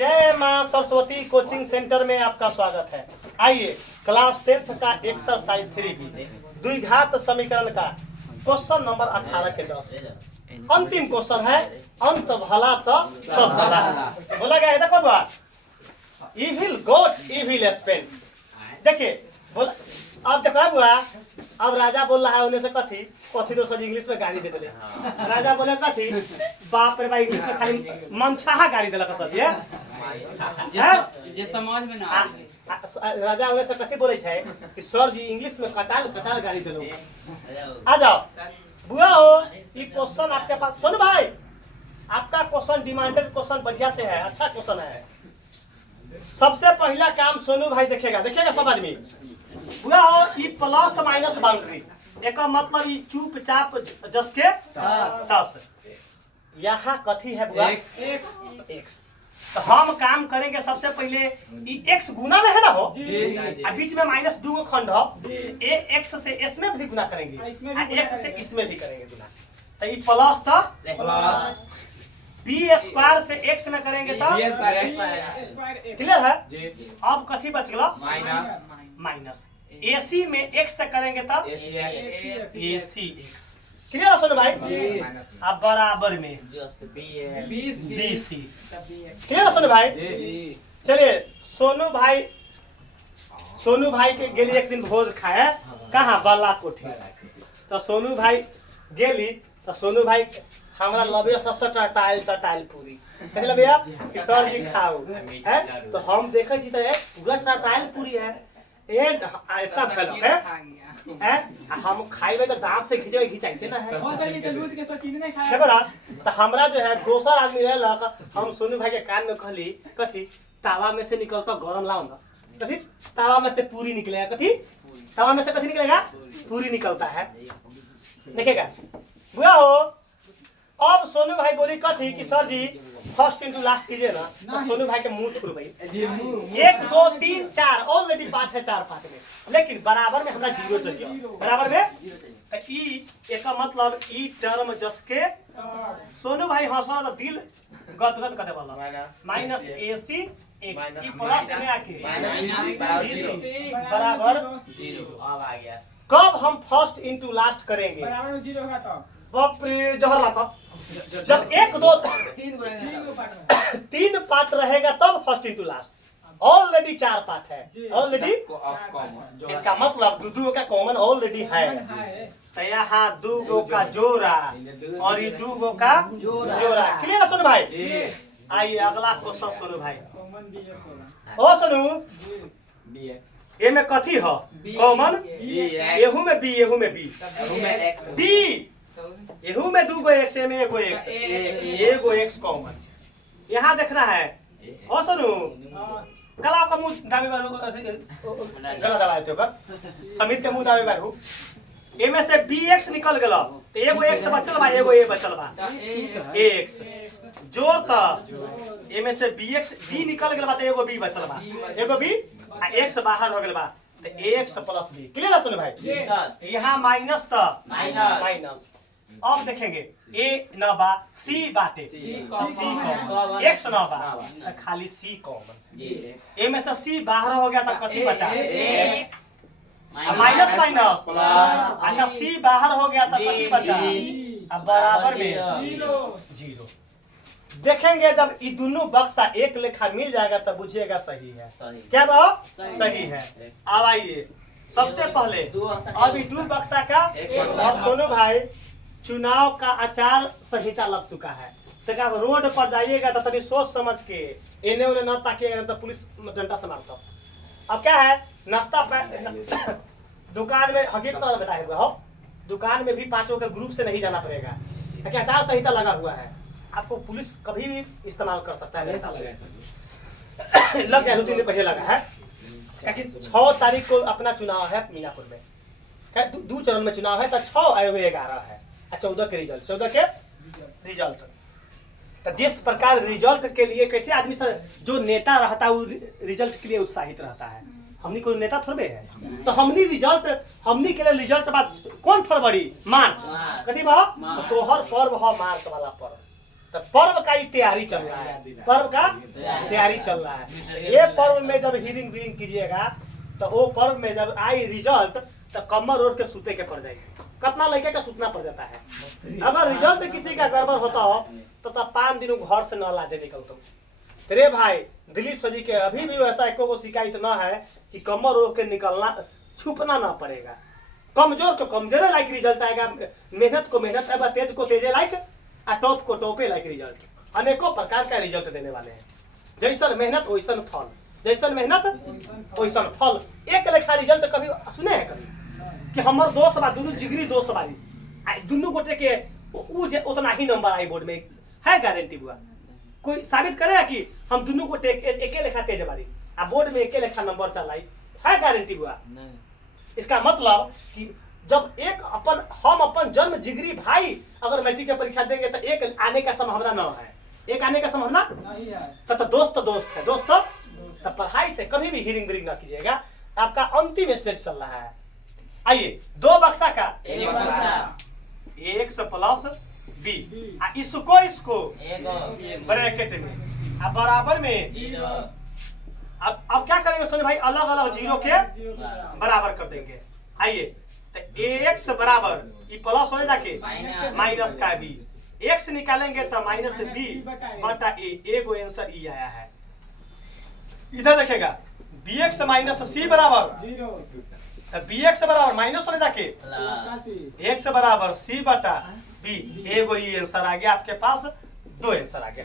जय मां Saraswati coaching centre में आपका स्वागत है। आइए क्लास 10 का एक्सरसाइज 3 की द्विघात समीकरण का क्वेश्चन नंबर 18 के 10 अंतिम क्वेश्चन है। अंत भला तो सब भला बोला गया है। देखो बुआ, इविल गोट इविल स्पेंड। देखिए बोला, अब देखो बुआ, अब राजा बोल रहा है उन्हें से कथी कथी तो इंग्लिश में गाली दे दिले। राजा बोले कथी, बाप रे भाई, इंग्लिश में खाली मनछाहा गाली दिला सर ये जे समाज में ना राजा उन्हें से कथी बोले छे कि सर जी इंग्लिश में कटाल कटाल गाली दिलो। आ जाओ बुआ हो, ये क्वेश्चन आपके पास सुन भाई, आपका क्वेश्चन डिमांडेड क्वेश्चन बढ़िया से है, अच्छा क्वेश्चन है। सबसे पहला काम सोनू भाई देखिएगा सब आदमी। बुआ हो, ये प्लस माइनस बाउंड्री एक मतलब ये चुपचाप जस के 10 यहाँ कथी है बुआ, एक्स। तो हम काम करेंगे सबसे पहले ये x गुना में है ना हो, बीच में माइनस 2 खंड हो, x से s में भी गुना करेंगे, x से इसमें भी करेंगे गुना। तो ये प्लस तो b स्क्वायर से x में करेंगे तो क्लियर है। अब कथी बच गया माइनस ac में x से करेंगे तो ac x। क्लियर है सोनू भाई। अब बराबर में BC। क्लियर है सोनू भाई। चलिए सोनू भाई के गेली एक दिन भोज खाए कहाँ बल्ला कोठी। तो सोनू भाई गेली तो सोनू भाई हमारा लबिया सबसे टटाइल पूरी कहले भैया कि सर जी खाओ है। तो हम देखे छी तो पूरा टटाइल पूरी है, इतना फैलक है, हम खाइबे तो दांत से खिंचाइते ना है। देखो ना, तो हमरा जो है दोसर आदमी रहे, हम सोनू भाई के कान में कहली कथी, तावा में से निकलता गरम लाओ ना, कथी तावा में से पूरी निकलेगा, कथी तावा में से कथी निकलेगा, पूरी निकलता है। देखिएगा बुआ हो, अब सोनू भाई बोली कथी कि सर जी फर्स्ट इंटू लास्ट कीजिए ना। तो सोनू भाई के मुंह थुर भाई 1 2 3 4 ऑलरेडी पार्ट है 4 पार्ट में, लेकिन बराबर में हमरा 0 चाहिए, बराबर में ई एक मतलब ई टर्म जस के सोनू भाई हंसना तो दिल गदगद कर देवाला minus AC x E plus में आके बराबर 0 अब आ गया। कब हम फर्स्ट इंटू लास्ट करेंगे, बराबर में 0 होगा तब बाप रे जहर तब जब 1 2 3 पार्ट रहेगा तब first into last. Already 4 part है, ऑलरेडी इसका मतलब दो का कॉमन ऑलरेडी है। तो यहाँ 2 का जोड़ा और ये 2 का जोड़ा। क्लियर है सोनू भाई। आइए अगला क्वेश्चन सोनू भाई। ओ सोनू, ये में कथी हो कॉमन, एहू में b एहू में b एहू में 2 x में एगो x कॉमन। यहाँ देखना है ओ सोनू, कला का मुंह दावे बारू गला दबाए थे पर समीर के मुंह दावे बारू ए में से bx निकल गेल तो एगो x बचल बा, एगो a बचल बा x जोड़ त ए में से b निकल गेल बा तो एगो b बचल बा, एगो b आ x बाहर हो गेल बा तो x प्लस b। क्लियर है सुन भाई। यहाँ माइनस त माइनस। अब देखेंगे a न बा c बाटे, c कॉमन, x न बा तो खाली c कॉमन। ए में से c बाहर हो गया तो कथी बचा माइनस माइनस। अच्छा c बाहर हो गया तो कथी बचा, अब बराबर में 0। देखेंगे जब ये दोनों बक्सा एक लेखा मिल जाएगा तब बुझिएगा सही है। क्या बात सही है। अब आइए सबसे पहले अभी 2 बक्सा का और सोनू भाई चुनाव का आचार संहिता लग चुका है। तो रोड पर जाइएगा तो तभी सोच समझ के इन्हें उन्हें न ताकिएगा तो पुलिस डंडा से मारता। अब क्या है, नाश्ता दुकान में हकीकत तो बताए हुआ हो, दुकान में भी 5 के ग्रुप से नहीं जाना पड़ेगा, क्योंकि आचार संहिता लगा हुआ है। आपको पुलिस कभी भी इस्तेमाल कर सकता है। लग गया 2 दिन पहले लगा है, क्योंकि 6 तारीख को अपना चुनाव है मीनापुर में, 2 चरण में चुनाव है तो 6 और 11 है, 14 के रिजल्ट, 14 के रिजल्ट। तो जिस प्रकार रिजल्ट के लिए कैसे आदमी से जो नेता रहता है वो रिजल्ट के लिए उत्साहित रहता है, हमनी कोई नेता थोड़े है। तो हमनी के लिए रिजल्ट बात कौन फरवरी मार्च कथी बा, तो हर पर्व हो मार्च वाला पर्व। तो पर्व का ही तैयारी चल रहा है, पर्व का तैयारी चल रहा है। ये पर्व में जब हीरिंग बीरिंग कीजिएगा तो वो पर्व में जब आई रिजल्ट तो कमर ओढ़ के सूते के पड़ जाएगी। कितना लड़के का सूतना पड़ जाता है। अगर रिजल्ट किसी का गड़बड़ होता हो तो 5 दिन घर से न लाजे निकलता। तेरे भाई दिलीप सजी के अभी भी वैसा एको को शिकायत ना है कि कमर ओढ़ के निकलना छुपना ना पड़ेगा। कमजोर को कमजोर लाइक रिजल्ट आएगा, मेहनत को मेहनत आएगा, तेज को तेजे लाइक और टॉप को टॉपे लाइक रिजल्ट। अनेकों प्रकार का रिजल्ट देने वाले हैं। जैसन मेहनत वैसन फल, जैसन मेहनत वैसन फल। एक लेखा रिजल्ट कभी सुने हैं कभी कि हमार दोस्त बा दोनों जिगरी दोस्त बारी दोनों गोटे के उतना ही नंबर आई बोर्ड में है गारंटी बुआ? कोई साबित करेगा कि हम दोनों गोटे एके लेखा तेज बारी आ बोर्ड में एके लेखा नंबर चल आई है गारंटी बुआ? इसका मतलब कि जब एक हम अपन जन्म जिगरी भाई अगर मैट्रिक की परीक्षा देंगे तो एक आने का संभावना न है, एक आने का संभावना नहीं है। तो दोस्त है दोस्त। तो पढ़ाई से कभी भी हीरिंग बिरिंग ना कीजिएगा। आपका अंतिम स्टेज चल रहा है। आइए 2 बक्सा का x प्लस b इसको ब्रैकेट में बराबर में। अब क्या करेंगे सोनी भाई? अलग अलग जीरो के बराबर कर देंगे। आइए तो ax बराबर प्लस होने जाके माइनस का b, x निकालेंगे तो माइनस b बटा a को आंसर ई आया है। इधर देखिएगा bx माइनस c बराबर bx बराबर माइनस होने जाके x बराबर c बटा b, एगो ई आंसर आ गया आपके पास, 2 आंसर आ गया।